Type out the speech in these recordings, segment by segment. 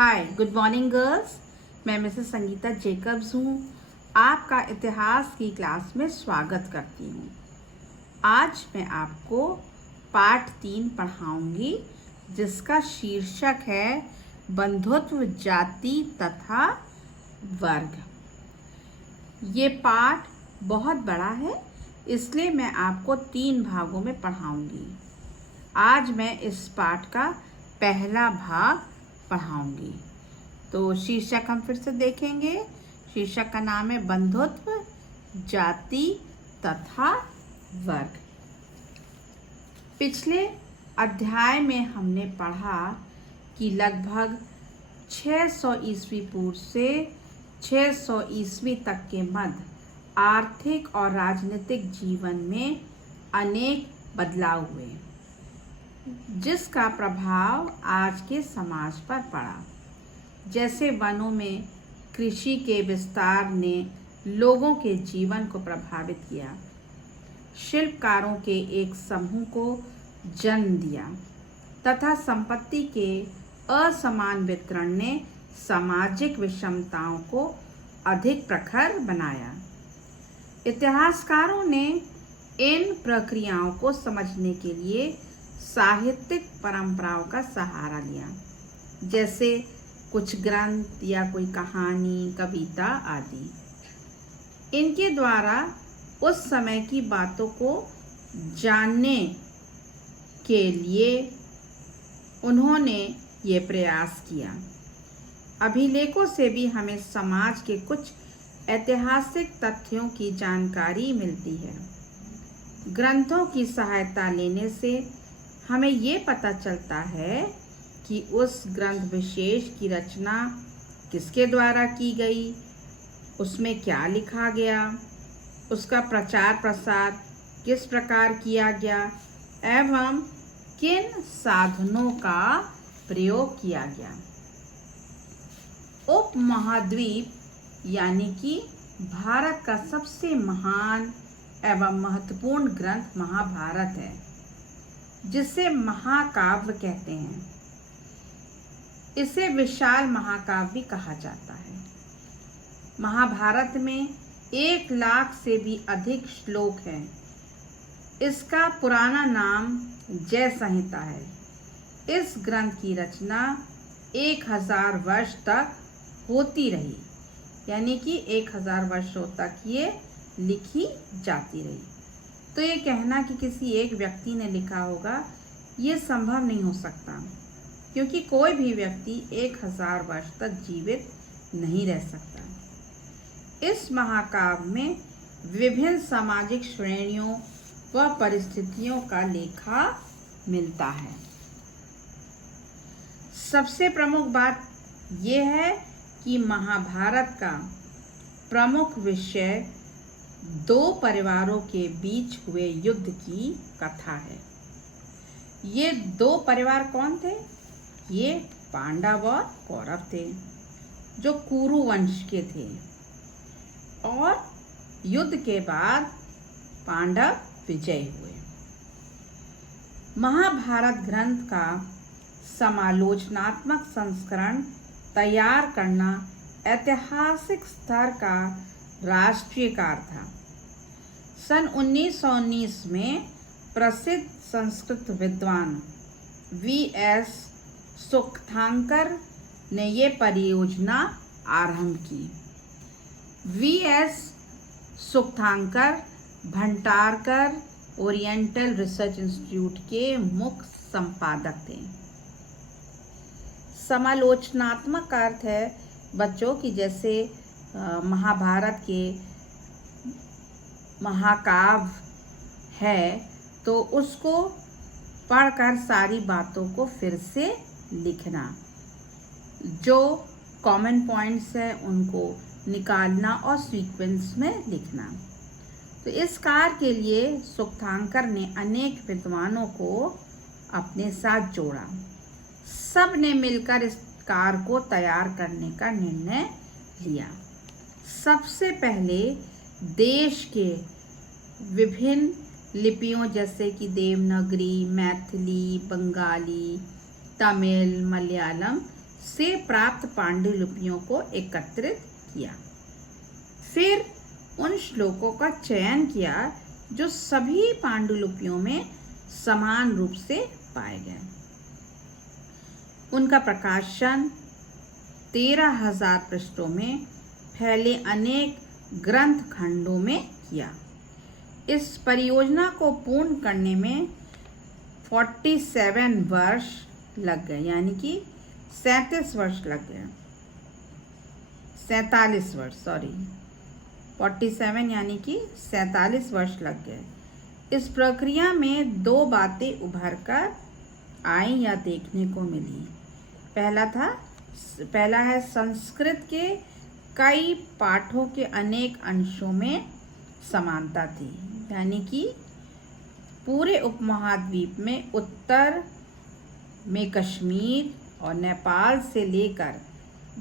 हाय, good morning girls. मैं Mrs Sangeeta Jacob's हूँ। आपका इतिहास की क्लास में स्वागत करती हूँ। आज मैं आपको पाठ 3 पढ़ाऊँगी, जिसका शीर्षक है बंधुत्व, जाति तथा वर्ग। ये पाठ बहुत बड़ा है, इसलिए मैं आपको 3 भागों में पढ़ाऊँगी। आज मैं इस पाठ का पहला भाग पढ़ाऊंगी। तो शीर्षक हम फिर से देखेंगे। शीर्षक का नाम है बंधुत्व, जाति तथा वर्ग। पिछले अध्याय में हमने पढ़ा कि लगभग 600 ईस्वी पूर्व से 600 ईस्वी तक के मध्य आर्थिक और राजनीतिक जीवन में अनेक बदलाव हुए, जिसका प्रभाव आज के समाज पर पड़ा। जैसे वनों में कृषि के विस्तार ने लोगों के जीवन को प्रभावित किया, शिल्पकारों के एक समूह को जन्म दिया तथा संपत्ति के असमान वितरण ने सामाजिक विषमताओं को अधिक प्रखर बनाया। इतिहासकारों ने इन प्रक्रियाओं को समझने के लिए साहित्यिक परंपराओं का सहारा लिया, जैसे कुछ ग्रंथ या कोई कहानी, कविता आदि। इनके द्वारा उस समय की बातों को जानने के लिए उन्होंने ये प्रयास किया। अभिलेखों से भी हमें समाज के कुछ ऐतिहासिक तथ्यों की जानकारी मिलती है। ग्रंथों की सहायता लेने से हमें ये पता चलता है कि उस ग्रंथ विशेष की रचना किसके द्वारा की गई, उसमें क्या लिखा गया, उसका प्रचार प्रसार किस प्रकार किया गया एवं किन साधनों का प्रयोग किया गया। उपमहाद्वीप यानी कि भारत का सबसे महान एवं महत्वपूर्ण ग्रंथ महाभारत है, जिसे महाकाव्य कहते हैं। इसे विशाल महाकाव्य भी कहा जाता है। महाभारत में 1 लाख से भी अधिक श्लोक हैं। इसका पुराना नाम जय संहिता है। इस ग्रंथ की रचना 1000 वर्ष तक होती रही, यानी कि 1000 वर्षों तक ये लिखी जाती रही। तो ये कहना कि किसी एक व्यक्ति ने लिखा होगा, ये संभव नहीं हो सकता, क्योंकि कोई भी व्यक्ति 1000 वर्ष तक जीवित नहीं रह सकता। इस महाकाव्य में विभिन्न सामाजिक श्रेणियों व परिस्थितियों का लेखा मिलता है। सबसे प्रमुख बात यह है कि महाभारत का प्रमुख विषय 2 परिवारों के बीच हुए युद्ध की कथा है। ये 2 परिवार कौन थे? ये पांडव और कौरव थे, जो कुरु वंश के थे, और युद्ध के बाद पांडव विजयी हुए। महाभारत ग्रंथ का समालोचनात्मक संस्करण तैयार करना ऐतिहासिक स्तर का राष्ट्रीय कार्य था। सन 1919 में प्रसिद्ध संस्कृत विद्वान V.S. सुक्तांकर ने ये परियोजना आरंभ की। V.S. Sukthankar Bhandarkar Oriental Research Institute के मुख्य संपादक थे। समालोचनात्मक का अर्थ है बच्चों की, जैसे महाभारत के महाकाव्य है तो उसको पढ़कर सारी बातों को फिर से लिखना, जो कॉमन पॉइंट्स है उनको निकालना और सीक्वेंस में लिखना। तो इस कार्य के लिए सुक्तांकर ने अनेक विद्वानों को अपने साथ जोड़ा। सब ने मिलकर इस कार्य को तैयार करने का निर्णय लिया। सबसे पहले देश के विभिन्न लिपियों जैसे कि देवनागरी, मैथिली, बंगाली, तमिल, मलयालम से प्राप्त पांडुलिपियों को एकत्रित किया। फिर उन श्लोकों का चयन किया जो सभी पांडुलिपियों में समान रूप से पाए गए। उनका प्रकाशन 13,000 पृष्ठों में फैले अनेक ग्रंथ खंडों में किया। इस परियोजना को पूर्ण करने में 47 वर्ष लग गए, यानी कि 37 वर्ष लग गए। 47 वर्ष, 47 यानी कि 47 वर्ष लग गए। इस प्रक्रिया में 2 बातें उभर कर आई या देखने को मिली। पहला है संस्कृत के कई पाठों के अनेक अंशों में समानता थी, यानी कि पूरे उपमहाद्वीप में उत्तर में कश्मीर और नेपाल से लेकर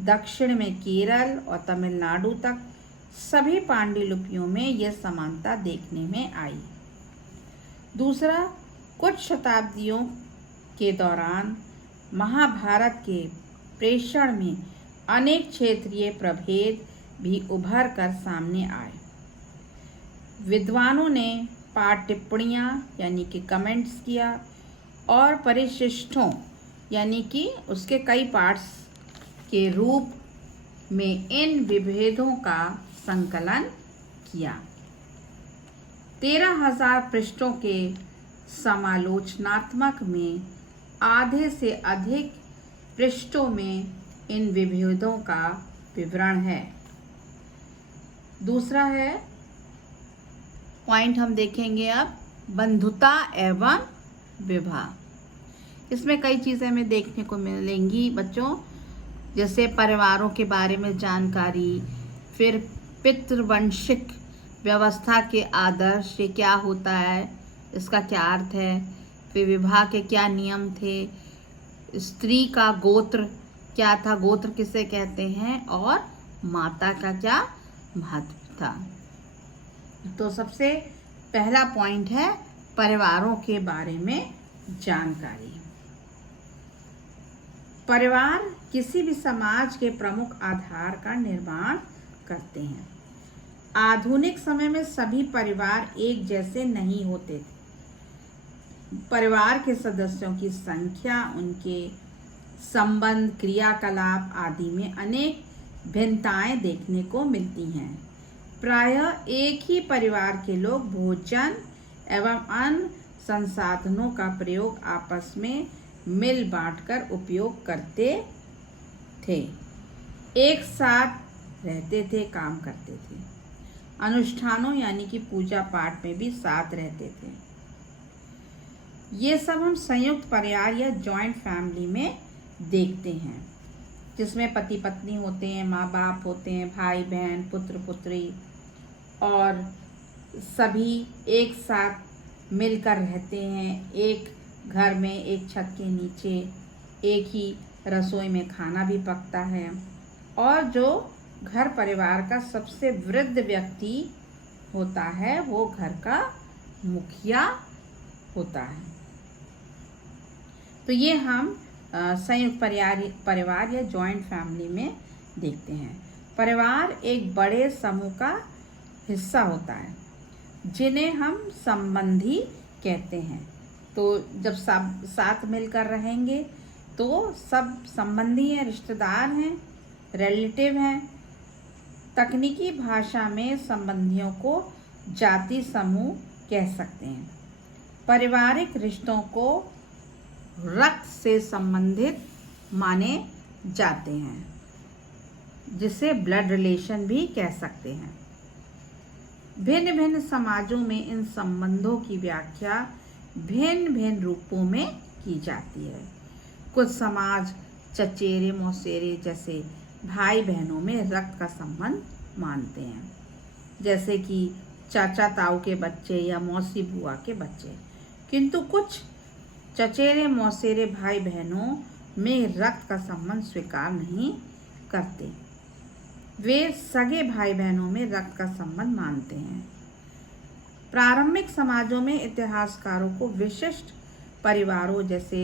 दक्षिण में केरल और तमिलनाडु तक सभी पांडुलिपियों में यह समानता देखने में आई। दूसरा, कुछ शताब्दियों के दौरान महाभारत के प्रेषण में अनेक क्षेत्रीय प्रभेद भी उभर कर सामने आए। विद्वानों ने पाठ टिप्पणियाँ यानी कि कमेंट्स किया और परिशिष्टों यानी कि उसके कई पार्ट्स के रूप में इन विभेदों का संकलन किया। 13,000 पृष्ठों के समालोचनात्मक में आधे से अधिक पृष्ठों में इन विभेदों का विवरण है। दूसरा है पॉइंट हम देखेंगे अब, बंधुता एवं विवाह। इसमें कई चीज़ें हमें देखने को मिलेंगी बच्चों, जैसे परिवारों के बारे में जानकारी, फिर पितृवंशिक व्यवस्था के आदर्श ये क्या होता है, इसका क्या अर्थ है, फिर विवाह के क्या नियम थे, स्त्री का गोत्र क्या था, गोत्र किसे कहते हैं, और माता का क्या महत्व था। तो सबसे पहला पॉइंट है परिवारों के बारे में जानकारी। परिवार किसी भी समाज के प्रमुख आधार का निर्माण करते हैं। आधुनिक समय में सभी परिवार एक जैसे नहीं होते थे। परिवार के सदस्यों की संख्या, उनके संबंध, क्रियाकलाप आदि में अनेक भिन्नताएं देखने को मिलती हैं। प्रायः एक ही परिवार के लोग भोजन एवं अन्य संसाधनों का प्रयोग आपस में मिल बांटकर उपयोग करते थे, एक साथ रहते थे, काम करते थे। अनुष्ठानों यानी कि पूजा पाठ में भी साथ रहते थे। ये सब हम संयुक्त परिवार या जॉइंट फैमिली में देखते हैं, जिसमें पति पत्नी होते हैं, माँ बाप होते हैं, भाई बहन, पुत्र पुत्री, और सभी एक साथ मिलकर रहते हैं। एक घर में एक छत के नीचे एक ही रसोई में खाना भी पकता है। और जो घर परिवार का सबसे वृद्ध व्यक्ति होता है वो घर का मुखिया होता है। तो ये हम संयुक्त परिवार या जॉइंट फैमिली में देखते हैं। परिवार एक बड़े समूह का हिस्सा होता है जिन्हें हम संबंधी कहते हैं। तो जब सब साथ मिलकर रहेंगे तो सब संबंधी हैं, रिश्तेदार हैं, रिलेटिव हैं। तकनीकी भाषा में संबंधियों को जाति समूह कह सकते हैं। पारिवारिक रिश्तों को रक्त से संबंधित माने जाते हैं, जिसे ब्लड रिलेशन भी कह सकते हैं। भिन्न भिन्न समाजों में इन संबंधों की व्याख्या भिन्न भिन्न रूपों में की जाती है। कुछ समाज चचेरे मौसेरे जैसे भाई बहनों में रक्त का संबंध मानते हैं, जैसे कि चाचा ताऊ के बच्चे या मौसी बुआ के बच्चे। किंतु कुछ चचेरे मौसेरे भाई बहनों में रक्त का संबंध स्वीकार नहीं करते। वे सगे भाई बहनों में रक्त का संबंध मानते हैं। प्रारंभिक समाजों में इतिहासकारों को विशिष्ट परिवारों जैसे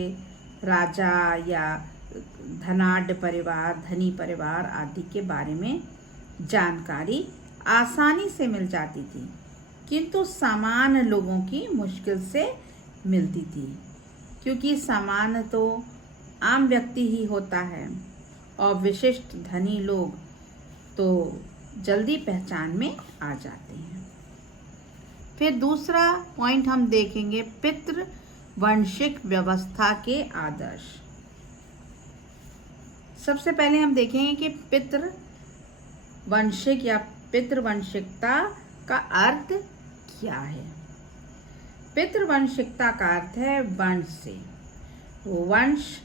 राजा या धनाढ्य परिवार, धनी परिवार आदि के बारे में जानकारी आसानी से मिल जाती थी, किंतु सामान्य लोगों की मुश्किल से मिलती थी, क्योंकि सामान्य तो आम व्यक्ति ही होता है और विशिष्ट धनी लोग तो जल्दी पहचान में आ जाते हैं। फिर दूसरा पॉइंट हम देखेंगे, पितृवंशिक व्यवस्था के आदर्श। सबसे पहले हम देखेंगे कि पितृवंशिक या पितृवंशिकता का अर्थ क्या है। पितृवंशिकता का अर्थ है वंश से। वो वंश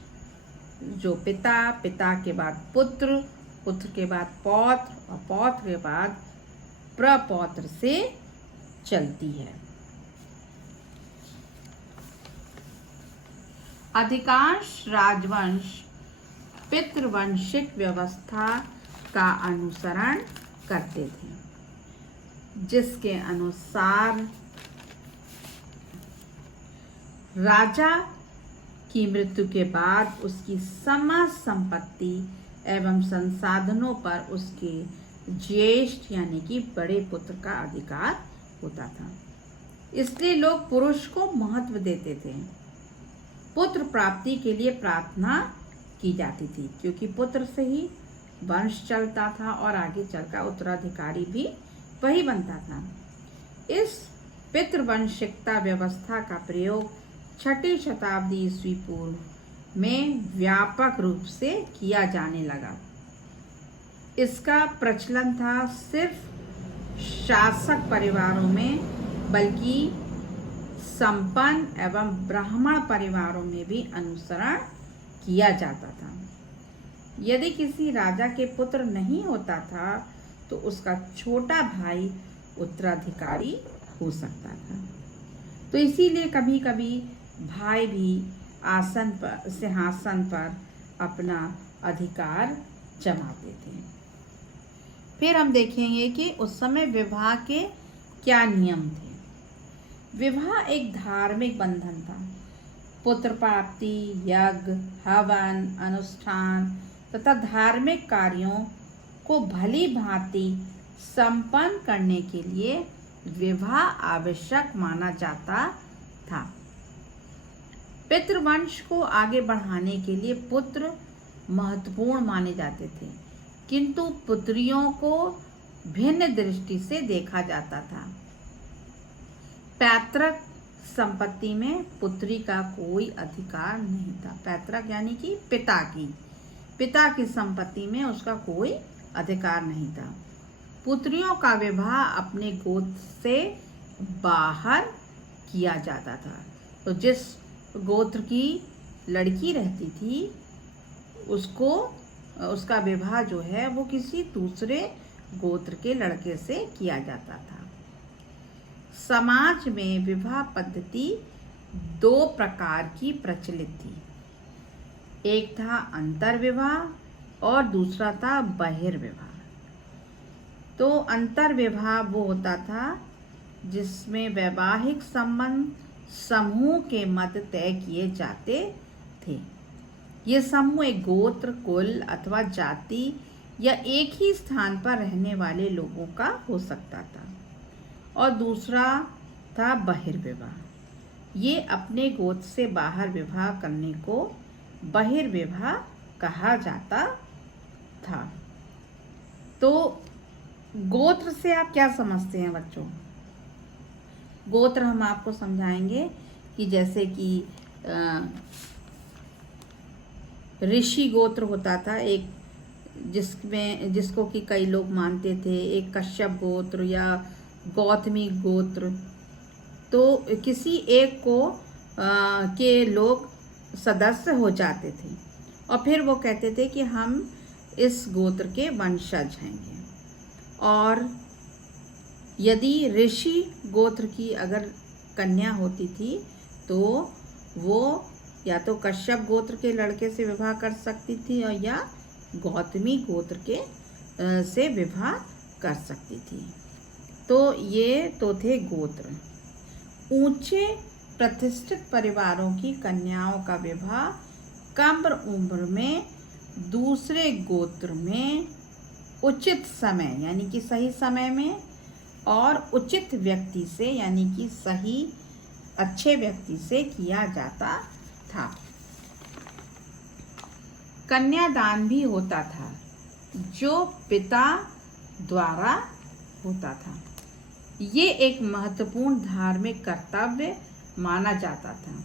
जो पिता, पिता के बाद पुत्र, पुत्र के बाद पौत्र और पौत्र के बाद प्रपौत्र से चलती है। अधिकांश राजवंश पितृवंशिक व्यवस्था का अनुसरण करते थे, जिसके अनुसार राजा की मृत्यु के बाद उसकी समस्त संपत्ति एवं संसाधनों पर उसके ज्येष्ठ यानी कि बड़े पुत्र का अधिकार होता था। इसलिए लोग पुरुष को महत्व देते थे। पुत्र प्राप्ति के लिए प्रार्थना की जाती थी, क्योंकि पुत्र से ही वंश चलता था और आगे चलकर उत्तराधिकारी भी वही बनता था। इस पितृवंशिकता व्यवस्था का प्रयोग 6ठी शताब्दी ईस्वी पूर्व में व्यापक रूप से किया जाने लगा। इसका प्रचलन था सिर्फ शासक परिवारों में, बल्कि संपन्न एवं ब्राह्मण परिवारों में भी अनुसरण किया जाता था। यदि किसी राजा के पुत्र नहीं होता था तो उसका छोटा भाई उत्तराधिकारी हो सकता था। तो इसीलिए कभी कभी भाई भी सिंहासन पर अपना अधिकार जमाते थे। फिर हम देखेंगे कि उस समय विवाह के क्या नियम थे। विवाह एक धार्मिक बंधन था। पुत्र प्राप्ति, यज्ञ, हवन, अनुष्ठान तथा धार्मिक कार्यों को भली भांति संपन्न करने के लिए विवाह आवश्यक माना जाता था। पितृवंश को आगे बढ़ाने के लिए पुत्र महत्वपूर्ण माने जाते थे, किंतु पुत्रियों को भिन्न दृष्टि से देखा जाता था। पैतृक संपत्ति में पुत्री का कोई अधिकार नहीं था। पैतृक यानी कि पिता की संपत्ति में उसका कोई अधिकार नहीं था। पुत्रियों का विवाह अपने गोत्र से बाहर किया जाता था। तो जिस गोत्र की लड़की रहती थी उसका विवाह जो है वो किसी दूसरे गोत्र के लड़के से किया जाता था। समाज में विवाह पद्धति 2 प्रकार की प्रचलित थी। एक था अंतर्विवाह और दूसरा था बहिर्विवाह। तो अंतर्विवाह वो होता था जिसमें वैवाहिक संबंध समूह के मध्य तय किए जाते थे। ये समूह एक गोत्र, कुल अथवा जाति या एक ही स्थान पर रहने वाले लोगों का हो सकता था। और दूसरा था बहिर्विवाह। ये अपने गोत्र से बाहर विवाह करने को बहिर्विवाह कहा जाता था। तो गोत्र से आप क्या समझते हैं बच्चों? गोत्र हम आपको समझाएंगे कि जैसे कि ऋषि गोत्र होता था एक, जिसको कि कई लोग मानते थे, एक कश्यप गोत्र या गौतमी गोत्र। तो किसी एक को के लोग सदस्य हो जाते थे और फिर वो कहते थे कि हम इस गोत्र के वंशज हैं। और यदि ऋषि गोत्र की अगर कन्या होती थी तो वो या तो कश्यप गोत्र के लड़के से विवाह कर सकती थी और या गौतमी गोत्र के से विवाह कर सकती थी। तो ये तो थे गोत्र। ऊंचे प्रतिष्ठित परिवारों की कन्याओं का विवाह कम उम्र में दूसरे गोत्र में उचित समय यानी कि सही समय में और उचित व्यक्ति से यानी कि सही अच्छे व्यक्ति से किया जाता था। कन्यादान भी होता था जो पिता द्वारा होता था। ये एक महत्वपूर्ण धार्मिक कर्तव्य माना जाता था।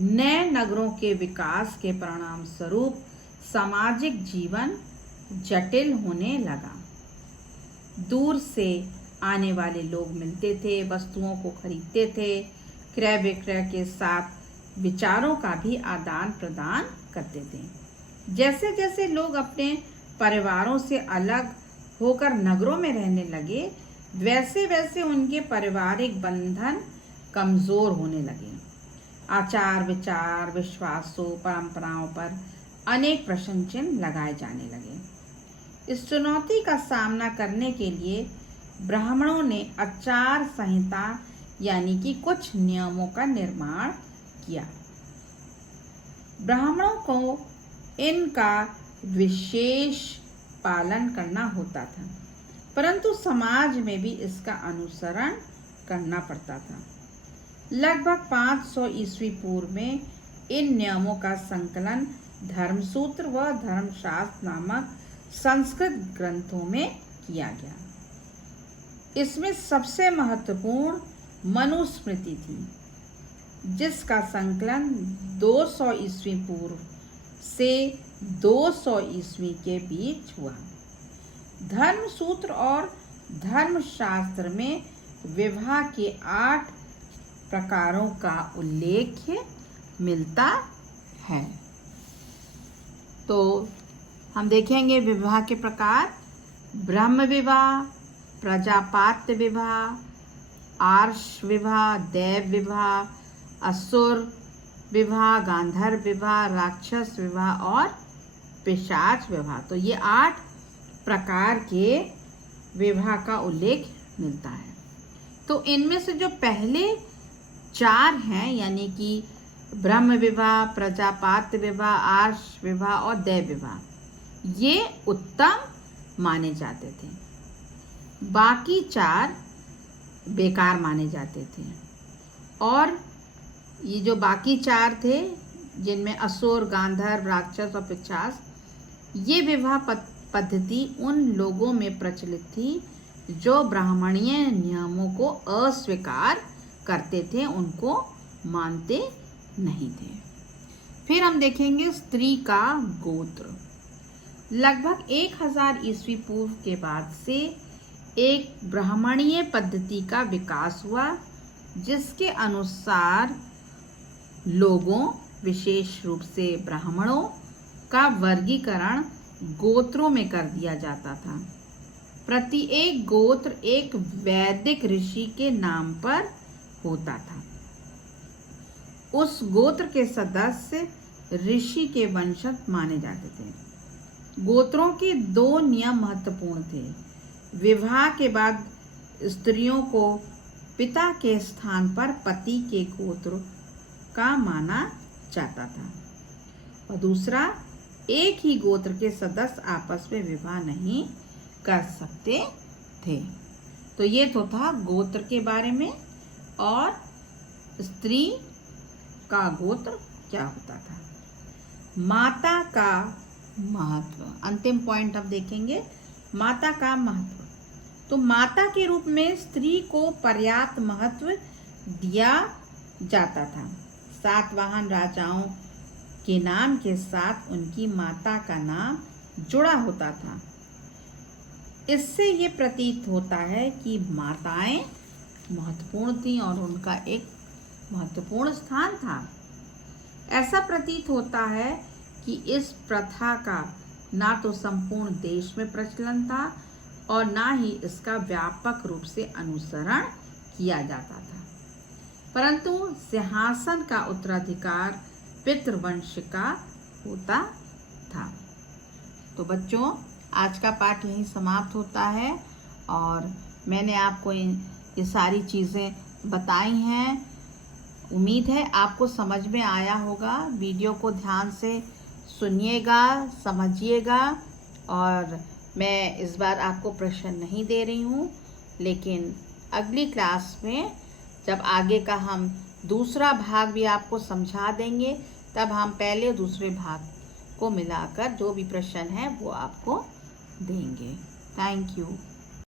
नए नगरों के विकास के परिणाम स्वरूप सामाजिक जीवन जटिल होने लगा। दूर से आने वाले लोग मिलते थे, वस्तुओं को खरीदते थे, क्रय विक्रय के साथ विचारों का भी आदान प्रदान करते थे। जैसे जैसे लोग अपने परिवारों से अलग होकर नगरों में रहने लगे, वैसे वैसे उनके पारिवारिक बंधन कमजोर होने लगे। आचार विचार, विश्वासों, परंपराओं पर अनेक प्रश्न चिन्ह लगाए जाने लगे। इस चुनौती का सामना करने के लिए ब्राह्मणों ने आचार संहिता यानी कि कुछ नियमों का निर्माण किया। ब्राह्मणों को इनका विशेष पालन करना होता था, परंतु समाज में भी इसका अनुसरण करना पड़ता था। लगभग 500 ईस्वी पूर्व में इन नियमों का संकलन धर्मसूत्र व धर्मशास्त्र नामक संस्कृत ग्रंथों में किया गया। इसमें सबसे महत्वपूर्ण मनुस्मृति थी, जिसका संकलन 200 ईस्वी पूर्व से 200 ईस्वी के बीच हुआ। धर्मसूत्र और धर्मशास्त्र में विवाह के 8 प्रकारों का उल्लेख मिलता है। तो हम देखेंगे विवाह के प्रकार: ब्रह्म विवाह, प्रजापात्य विवाह, आर्ष विवाह, देव विवाह, असुर विवाह, गांधर्व विवाह, राक्षस विवाह और पिशाच विवाह। तो ये 8 प्रकार के विवाह का उल्लेख मिलता है। तो इनमें से जो पहले 4 हैं यानी कि ब्रह्म विवाह, प्रजापात्य विवाह, आर्ष विवाह और देव विवाह, ये उत्तम माने जाते थे। बाकी 4 बेकार माने जाते थे। और ये जो बाकी 4 थे, जिनमें असुर, गांधर्व, राक्षस और पिशाच, ये विवाह पद्धति उन लोगों में प्रचलित थी जो ब्राह्मणीय नियमों को अस्वीकार करते थे, उनको मानते नहीं थे। फिर हम देखेंगे स्त्री का गोत्र। लगभग 1000 ईस्वी पूर्व के बाद से एक ब्राह्मणीय पद्धति का विकास हुआ, जिसके अनुसार लोगों, विशेष रूप से ब्राह्मणों का वर्गीकरण गोत्रों में कर दिया जाता था। प्रत्येक गोत्र एक वैदिक ऋषि के नाम पर होता था। उस गोत्र के सदस्य ऋषि के वंशज माने जाते थे। गोत्रों के 2 नियम महत्वपूर्ण थे। विवाह के बाद स्त्रियों को पिता के स्थान पर पति के गोत्र का माना जाता था, और दूसरा, एक ही गोत्र के सदस्य आपस में विवाह नहीं कर सकते थे। तो ये तो था गोत्र के बारे में, और स्त्री का गोत्र क्या होता था। माता का महत्व, अंतिम पॉइंट अब देखेंगे, माता का महत्व। तो माता के रूप में स्त्री को पर्याप्त महत्व दिया जाता था। सातवाहन राजाओं के नाम के साथ उनकी माता का नाम जुड़ा होता था। इससे ये प्रतीत होता है कि माताएं महत्वपूर्ण थीं और उनका एक महत्वपूर्ण स्थान था। ऐसा प्रतीत होता है कि इस प्रथा का ना तो संपूर्ण देश में प्रचलन था और ना ही इसका व्यापक रूप से अनुसरण किया जाता था, परंतु सिंहासन का उत्तराधिकार पितृवंश का होता था। तो बच्चों, आज का पाठ यहीं समाप्त होता है और मैंने आपको ये सारी चीज़ें बताई हैं उम्मीद है आपको समझ में आया होगा। वीडियो को ध्यान से सुनिएगा, समझिएगा। और मैं इस बार आपको प्रश्न नहीं दे रही हूँ, लेकिन अगली क्लास में जब आगे का हम दूसरा भाग भी आपको समझा देंगे, तब हम पहले दूसरे भाग को मिलाकर जो भी प्रश्न है वो आपको देंगे। Thank you.